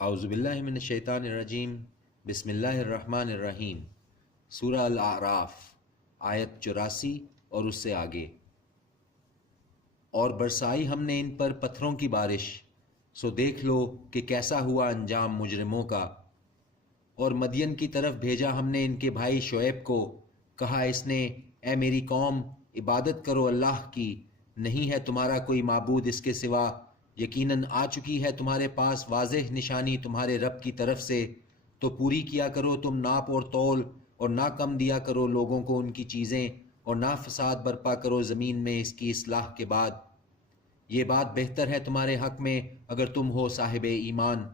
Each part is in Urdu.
اعوذ باللہ من الشیطان الرجیم، بسم اللہ الرحمن الرحیم۔ سورہ الاعراف آیت 84 اور اس سے آگے۔ اور برسائی ہم نے ان پر پتھروں کی بارش، سو دیکھ لو کہ کیسا ہوا انجام مجرموں کا۔ اور مدین کی طرف بھیجا ہم نے ان کے بھائی شعیب کو، کہا اس نے اے میری قوم عبادت کرو اللہ کی، نہیں ہے تمہارا کوئی معبود اس کے سوا، یقیناً آ چکی ہے تمہارے پاس واضح نشانی تمہارے رب کی طرف سے، تو پوری کیا کرو تم ناپ اور تول، اور نہ کم دیا کرو لوگوں کو ان کی چیزیں، اور نہ فساد برپا کرو زمین میں اس کی اصلاح کے بعد۔ یہ بات بہتر ہے تمہارے حق میں اگر تم ہو صاحب ایمان۔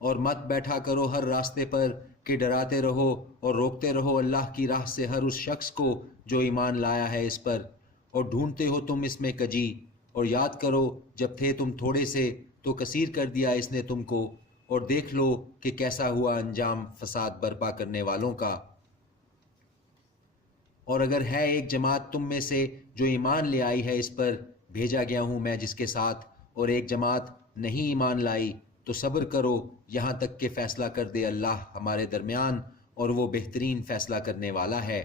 اور مت بیٹھا کرو ہر راستے پر کہ ڈراتے رہو اور روکتے رہو اللہ کی راہ سے ہر اس شخص کو جو ایمان لایا ہے اس پر، اور ڈھونڈتے ہو تم اس میں کجی۔ اور یاد کرو جب تھے تم تھوڑے سے تو کثیر کر دیا اس نے تم کو، اور دیکھ لو کہ کیسا ہوا انجام فساد برپا کرنے والوں کا۔ اور اگر ہے ایک جماعت تم میں سے جو ایمان لے آئی ہے اس پر بھیجا گیا ہوں میں جس کے ساتھ، اور ایک جماعت نہیں ایمان لائی، تو صبر کرو یہاں تک کہ فیصلہ کر دے اللہ ہمارے درمیان، اور وہ بہترین فیصلہ کرنے والا ہے۔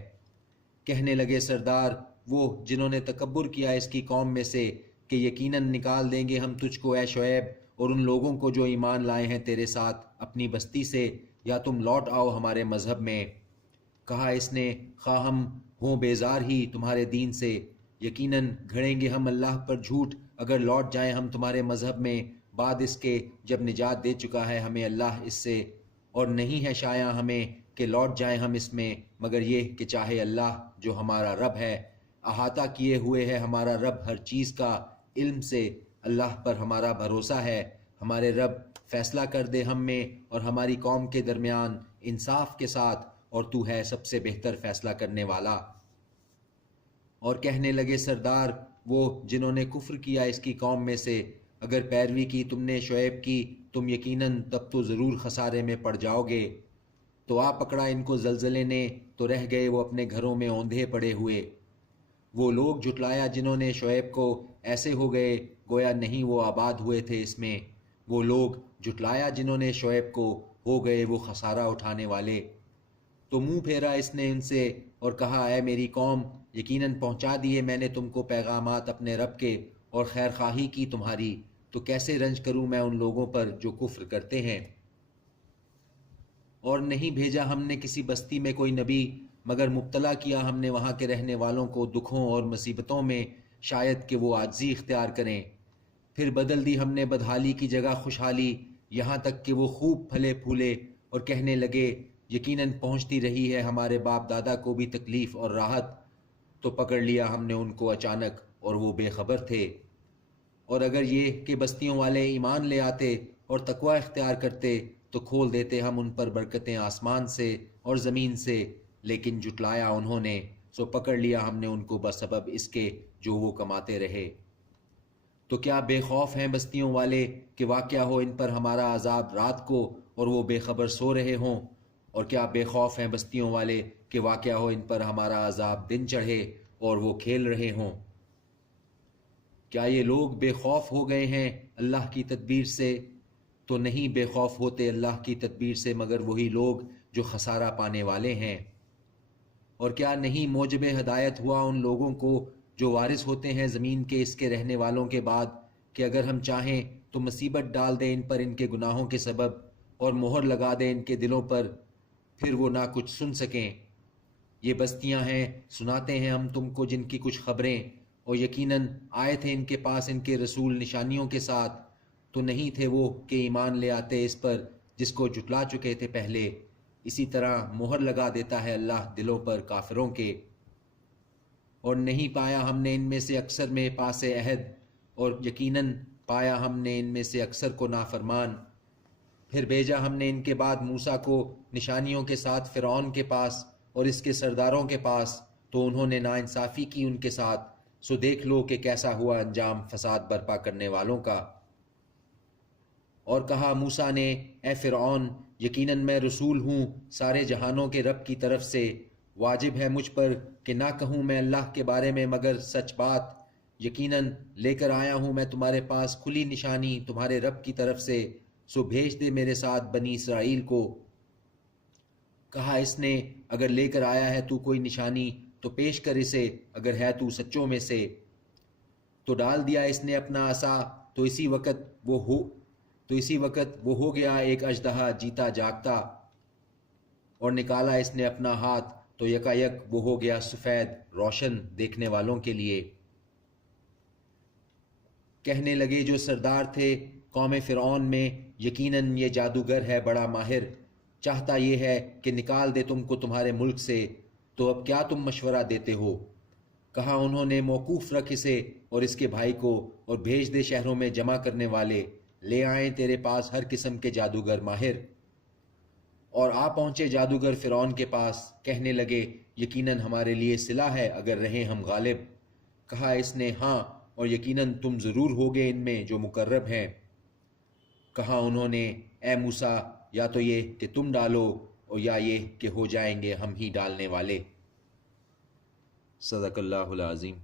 کہنے لگے سردار وہ جنہوں نے تکبر کیا اس کی قوم میں سے کہ یقیناً نکال دیں گے ہم تجھ کو اے شعیب اور ان لوگوں کو جو ایمان لائے ہیں تیرے ساتھ اپنی بستی سے، یا تم لوٹ آؤ ہمارے مذہب میں۔ کہا اس نے خواہ ہم ہوں بیزار ہی تمہارے دین سے، یقیناً گھڑیں گے ہم اللہ پر جھوٹ اگر لوٹ جائیں ہم تمہارے مذہب میں بعد اس کے جب نجات دے چکا ہے ہمیں اللہ اس سے، اور نہیں ہے شایع ہمیں کہ لوٹ جائیں ہم اس میں مگر یہ کہ چاہے اللہ جو ہمارا رب ہے۔ احاطہ کیے ہوئے ہے ہمارا رب ہر چیز کا علم سے، اللہ پر ہمارا بھروسہ ہے۔ ہمارے رب فیصلہ کر دے ہم میں اور ہماری قوم کے درمیان انصاف کے ساتھ، اور تو ہے سب سے بہتر فیصلہ کرنے والا۔ اور کہنے لگے سردار وہ جنہوں نے کفر کیا اس کی قوم میں سے، اگر پیروی کی تم نے شعیب کی تم یقیناً تب تو ضرور خسارے میں پڑ جاؤ گے۔ تو آ پکڑا ان کو زلزلے نے تو رہ گئے وہ اپنے گھروں میں اوندھے پڑے ہوئے۔ وہ لوگ جھٹلایا جنہوں نے شعیب کو ایسے ہو گئے گویا نہیں وہ آباد ہوئے تھے اس میں۔ وہ لوگ جھٹلایا جنہوں نے شعیب کو ہو گئے وہ خسارہ اٹھانے والے۔ تو منہ پھیرا اس نے ان سے اور کہا اے میری قوم یقیناً پہنچا دیے میں نے تم کو پیغامات اپنے رب کے اور خیر خواہی کی تمہاری، تو کیسے رنج کروں میں ان لوگوں پر جو کفر کرتے ہیں۔ اور نہیں بھیجا ہم نے کسی بستی میں کوئی نبی مگر مبتلا کیا ہم نے وہاں کے رہنے والوں کو دکھوں اور مصیبتوں میں شاید کہ وہ عاجزی اختیار کریں۔ پھر بدل دی ہم نے بدحالی کی جگہ خوشحالی، یہاں تک کہ وہ خوب پھلے پھولے، اور کہنے لگے یقیناً پہنچتی رہی ہے ہمارے باپ دادا کو بھی تکلیف اور راحت، تو پکڑ لیا ہم نے ان کو اچانک اور وہ بے خبر تھے۔ اور اگر یہ کہ بستیوں والے ایمان لے آتے اور تقوی اختیار کرتے تو کھول دیتے ہم ان پر برکتیں آسمان سے اور زمین سے، لیکن جھٹلایا انہوں نے، سو پکڑ لیا ہم نے ان کو بسبب اس کے جو وہ کماتے رہے۔ تو کیا بے خوف ہیں بستیوں والے کہ واقعہ ہو ان پر ہمارا عذاب رات کو اور وہ بے خبر سو رہے ہوں، اور کیا بے خوف ہیں بستیوں والے کہ واقعہ ہو ان پر ہمارا عذاب دن چڑھے اور وہ کھیل رہے ہوں۔ کیا یہ لوگ بے خوف ہو گئے ہیں اللہ کی تدبیر سے؟ تو نہیں بے خوف ہوتے اللہ کی تدبیر سے مگر وہی لوگ جو خسارہ پانے والے ہیں۔ اور کیا نہیں موجب ہدایت ہوا ان لوگوں کو جو وارث ہوتے ہیں زمین کے اس کے رہنے والوں کے بعد، کہ اگر ہم چاہیں تو مصیبت ڈال دیں ان پر ان کے گناہوں کے سبب، اور مہر لگا دیں ان کے دلوں پر، پھر وہ نہ کچھ سن سکیں۔ یہ بستیاں ہیں سناتے ہیں ہم تم کو جن کی کچھ خبریں، اور یقیناً آئے تھے ان کے پاس ان کے رسول نشانیوں کے ساتھ، تو نہیں تھے وہ کہ ایمان لے آتے اس پر جس کو جھٹلا چکے تھے پہلے۔ اسی طرح مہر لگا دیتا ہے اللہ دلوں پر کافروں کے۔ اور نہیں پایا ہم نے ان میں سے اکثر میں پاس عہد، اور یقیناً پایا ہم نے ان میں سے اکثر کو نافرمان۔ پھر بھیجا ہم نے ان کے بعد موسیٰ کو نشانیوں کے ساتھ فرعون کے پاس اور اس کے سرداروں کے پاس، تو انہوں نے ناانصافی کی ان کے ساتھ، سو دیکھ لو کہ کیسا ہوا انجام فساد برپا کرنے والوں کا۔ اور کہا موسیٰ نے اے فرعون یقیناً میں رسول ہوں سارے جہانوں کے رب کی طرف سے، واجب ہے مجھ پر کہ نہ کہوں میں اللہ کے بارے میں مگر سچ بات۔ یقیناً لے کر آیا ہوں میں تمہارے پاس کھلی نشانی تمہارے رب کی طرف سے، سو بھیج دے میرے ساتھ بنی اسرائیل کو۔ کہا اس نے اگر لے کر آیا ہے تو کوئی نشانی تو پیش کر اسے، اگر ہے تو سچوں میں سے۔ تو ڈال دیا اس نے اپنا عصا، تو اسی وقت وہ ہو گیا ایک اژدہا جیتا جاگتا، اور نکالا اس نے اپنا ہاتھ تو یکایک وہ ہو گیا سفید روشن دیکھنے والوں کے لیے۔ کہنے لگے جو سردار تھے قوم فرعون میں، یقیناً یہ جادوگر ہے بڑا ماہر، چاہتا یہ ہے کہ نکال دے تم کو تمہارے ملک سے، تو اب کیا تم مشورہ دیتے ہو؟ کہا انہوں نے موقوف رکھ اسے اور اس کے بھائی کو، اور بھیج دے شہروں میں جمع کرنے والے، لے آئیں تیرے پاس ہر قسم کے جادوگر ماہر۔ اور آ پہنچے جادوگر فرعون کے پاس، کہنے لگے یقیناً ہمارے لیے صلہ ہے اگر رہیں ہم غالب۔ کہا اس نے ہاں، اور یقیناً تم ضرور ہوگے ان میں جو مقرب ہیں۔ کہا انہوں نے اے موسیٰ، یا تو یہ کہ تم ڈالو، اور یا یہ کہ ہو جائیں گے ہم ہی ڈالنے والے۔ صدق اللہ العظیم۔